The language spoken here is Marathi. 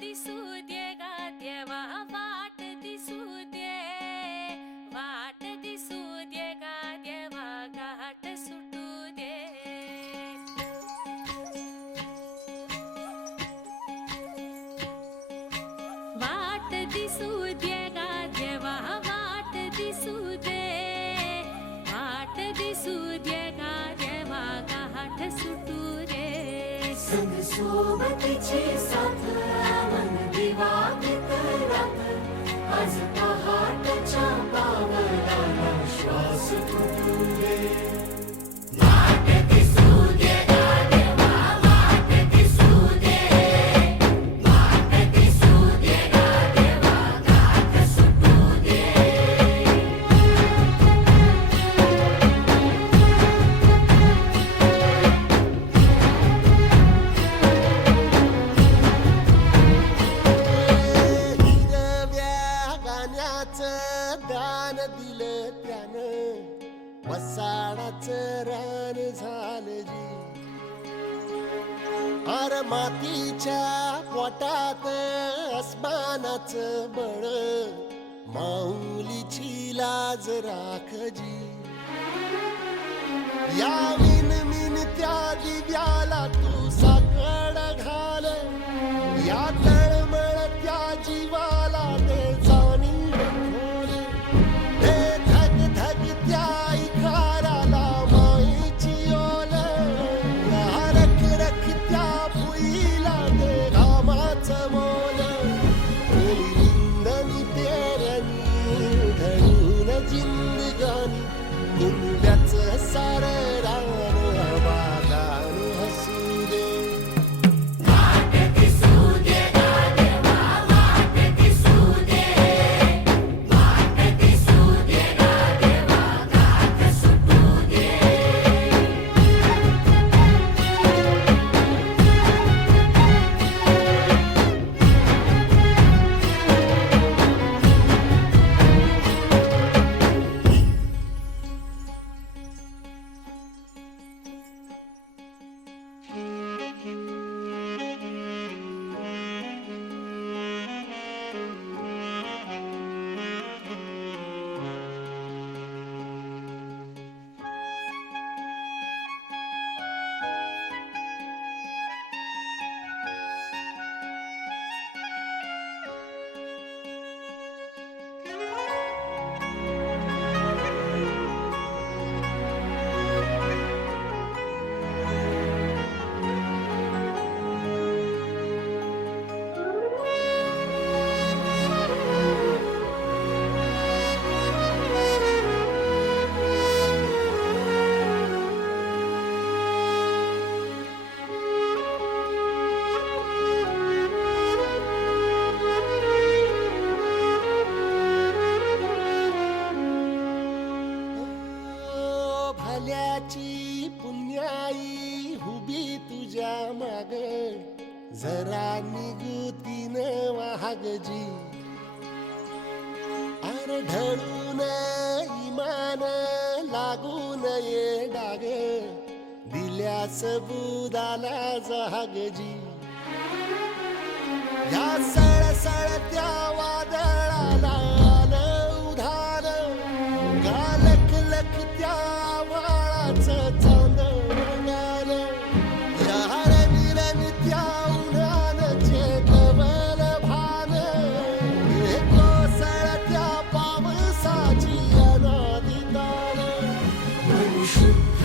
दिसू दे गा देवा वाट दिसू दे वाट दिसू दे गा देवा घाट सुटू दे वाट दिसू दे गा देवा वाट दिसू दे वाट दिसू दे गा देवा घाट सुटू दे संग सोबतीची साथ मन दिवाळीत रात आज पहाटच्या पावलाला श्वास फुटू दे वाट दिसू दे गा देवा वाट दिसू दे वाट दिसू दे गा देवा घाट सुटू दे दान दिलं त्यानं वसाडाचं रान झालं जी अर मातीच्या पोटात अस्मानाचं बळ माऊलीची लाज राखजी या मिन त्या दिव्याला तू साकड घाल या तळमळ त्या जीवाला ते जाणी खोल ते धग धग त्या इखाराला माईची ओल या रख रख त्या फुईला ते घामाचं मोल लिंदनी पेरणी धरून जिंदगानी कुंब्याचं सारं रान आबादान हसू दे वाट दिसू दे गा देवा वाट दिसू दे वाट दिसू दे गा देवा घाट सुटू दे भल्याची पुण्याई हुबी तुझ्या माग जरा निगुतीन वाहगजी अर ढळून इमान लागून ये डाग दिल्यास बुदाला जहागजी या सळसळत्या वादळाला आलं उधार गालख लख त्या वाळाचं चांदण या रंग त्या उन्हानं चेतवल भान हे कोसळत्या पावसाची अनादितान शुद्ध